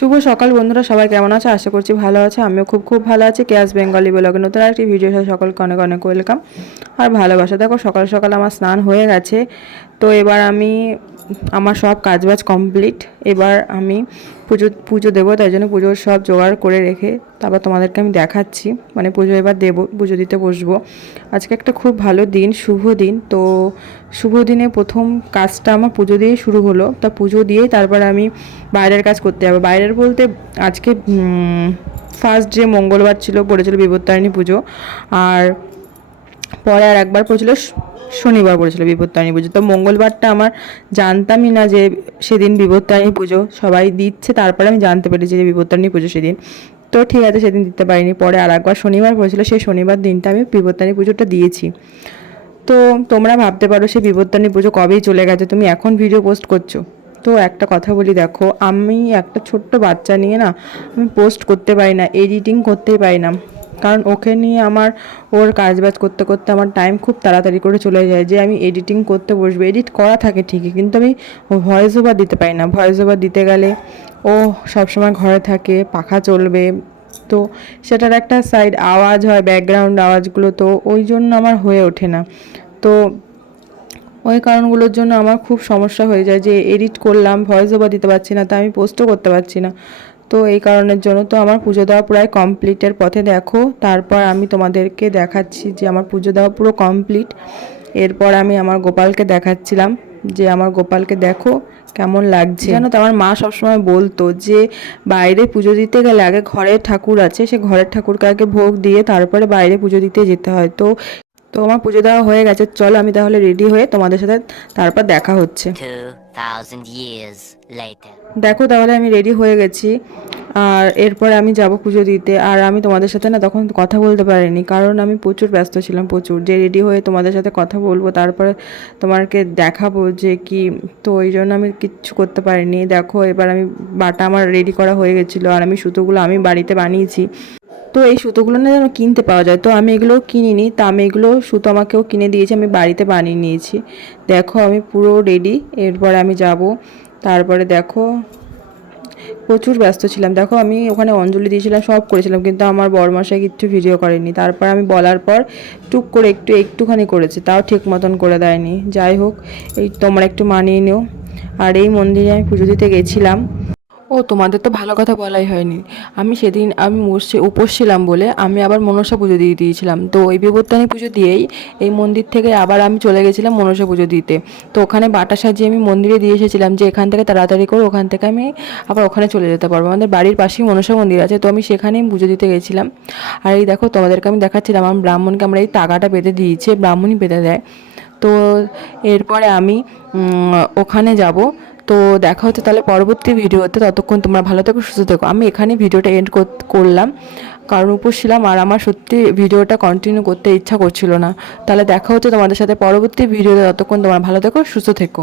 শুভ সকাল বন্ধুরা, সবাই কেমন আছে? আশা করছি ভালো আছে। আমিও খুব খুব ভালো আছি। কেয়াস বেঙ্গলি ব্লগে নতুন একটি ভিডিও সাথে সকলকে অনেক অনেক ওয়েলকাম আর ভালোবাসা। দেখো সকাল সকাল আমার স্নান হয়ে গেছে। তো এবার আমি আমার সব কাজবাজ কমপ্লিট। এবার আমি পুজো দেবো, তাই জন্য পুজোর সব জোগাড় করে রেখে তারপর তোমাদেরকে আমি দেখাচ্ছি। মানে পুজো এবার দেবো, পুজো দিতে বসবো। আজকে একটা খুব ভালো দিন, শুভ দিন। তো শুভ দিনে প্রথম কাজটা আমার পুজো দিয়েই শুরু হলো। তা পুজো দিয়েই তারপর আমি বাইরের কাজ করতে যাবো। বাইরের বলতে আজকে ফার্স্ট যে মঙ্গলবার ছিল পড়েছিল বিপত্তারিণী পুজো, আর পরে আর একবার পড়েছিল শনিবার পড়েছিল বিপত্তারিণী পুজো। তো মঙ্গলবারটা আমার জানতামই না যে সেদিন বিপত্তারিণী পুজো, সবাই দিচ্ছে তারপরে আমি জানতে পেরেছি যে বিপত্তারিণী পুজো সেদিন। তো ঠিক আছে, সেদিন দিতে পারিনি। পরে আর একবার শনিবার পড়েছিল, সেই শনিবার দিনটা আমি বিপত্তারিণী পুজোটা দিয়েছি। তো তোমরা ভাবতে পারো সে বিপত্তারিণী পুজো কবেই চলে গেছে, তুমি এখন ভিডিও পোস্ট করছো। তো একটা কথা বলি, দেখো আমি একটা ছোট্ট বাচ্চা নিয়ে না আমি পোস্ট করতে পারি না, এডিটিং করতেই পারি না। কারণ ওকে নিয়ে আমার ওর কাজবাজ করতে করতে আমার টাইম খুব তাড়াতাড়ি করে চলে যায়। যে আমি এডিটিং করতে বসবো, এডিট করা থাকে ঠিকই, কিন্তু আমি ভয়েস ওভার দিতে পারি না। ভয়েস ওভার দিতে গেলে ও সবসময় ঘরে থাকে, পাখা চলবে, তো সেটার একটা সাইড আওয়াজ হয়, ব্যাকগ্রাউন্ড আওয়াজগুলো, তো ওই জন্য আমার হয়ে ওঠে না। তো ওই কারণগুলোর জন্য আমার খুব সমস্যা হয়ে যায় যে এডিট করলাম, ভয়েস ওভার দিতে পারছি না, তা আমি পোস্টও করতে পারছি না। তো এই কারণের জন্য তো আমার পুজো দেওয়া প্রায় কমপ্লিটের পথে। দেখো তারপর আমি তোমাদেরকে দেখাচ্ছি যে আমার পুজো দেওয়া পুরো কমপ্লিট। এরপর আমি আমার গোপালকে দেখাচ্ছিলাম যে আমার গোপালকে দেখো কেমন লাগছে। জানো তো আমার মা সবসময় বলতো যে বাইরে পুজো দিতে গেলে আগে ঘরের ঠাকুর আছে, সে ঘরের ঠাকুরকে আগে ভোগ দিয়ে তারপরে বাইরে পুজো দিতে যেতে হয়। তো তো আমার পুজো দেওয়া হয়ে গেছে, চলো আমি তাহলে রেডি হয়ে তোমাদের সাথে তারপর দেখা হচ্ছে। 2000 years later. দেখো তাহলে আমি রেডি হয়ে গেছি, আর এরপরে আমি যাব পুজো দিতে। আর আমি তোমাদের সাথে না তখন কথা বলতে পারিনি, কারণ আমি প্রচুর ব্যস্ত ছিলাম, প্রচুর, যে রেডি হয়ে তোমাদের সাথে কথা বলবো তারপরে তোমাকে দেখাবো যে কি। তো ওই জন্য আমি কিচ্ছু করতে পারিনি। দেখো এবার আমি বাটা আমার রেডি করা হয়ে গেছিলো, আর আমি সুতোগুলো আমি বাড়িতে বানিয়েছি। তো এই সুতোগুলো না যেন কিনতে পাওয়া যায়, তো আমি এগুলো কিনিনি, তা আমি এগুলো সুতো আমাকেও কিনে দিয়েছি, আমি বাড়িতে বানিয়ে নিয়েছি। দেখো আমি পুরো রেডি, এরপরে আমি যাব। তারপরে দেখো প্রচুর ব্যস্ত ছিলাম। দেখো আমি ওখানে অঞ্জলি দিয়েছিলাম, সব করেছিলাম, কিন্তু আমার বরমশাই কিচ্ছু ভিডিও করেনি। তারপর আমি বলার পর টুক করে একটুখানি করেছে, তাও ঠিক মতন করে দেয়নি। যাই হোক, এই তোমরা একটু মানিয়ে নিও। আর এই মন্দিরে আমি পুজো দিতে গেছিলাম। ও তোমাদের তো ভালো কথা বলাই হয়নি, আমি সেদিন আমি উপোস ছিলাম বলে আমি আবার মনসা পুজো দিয়ে দিয়েছিলাম। তো ওই বিপত্তারিণী পুজো দিয়েই এই মন্দির থেকে আবার আমি চলে গেছিলাম মনসা পুজো দিতে। তো ওখানে বাটা সাজিয়ে আমি মন্দিরে দিয়ে এসেছিলাম যে এখান থেকে তাড়াতাড়ি করে ওখান থেকে আমি আবার ওখানে চলে যেতে পারবো। আমাদের বাড়ির পাশেই মনসা মন্দির আছে, তো আমি সেখানেই পুজো দিতে গেছিলাম। আর এই দেখো তোমাদেরকে আমি দেখাচ্ছিলাম আমার ব্রাহ্মণকে আমরা এই তাগাটা বেঁধে দিয়েছে, ব্রাহ্মণই বেঁধে দেয়। তো এরপরে আমি ওখানে যাব। তো দেখা হচ্ছে তাহলে পরবর্তী ভিডিওতে। ততক্ষণ তোমরা ভালো থেকো, সুস্থ থেকো। আমি এখানেই ভিডিওটা এন্ড করলাম, কারণ উপোস ছিলাম আর আমার সত্যি ভিডিওটা কন্টিনিউ করতে ইচ্ছা করছিল না। তাহলে দেখা হচ্ছে তোমাদের সাথে পরবর্তী ভিডিওতে। ততক্ষণ তোমরা ভালো থেকো, সুস্থ থেকো।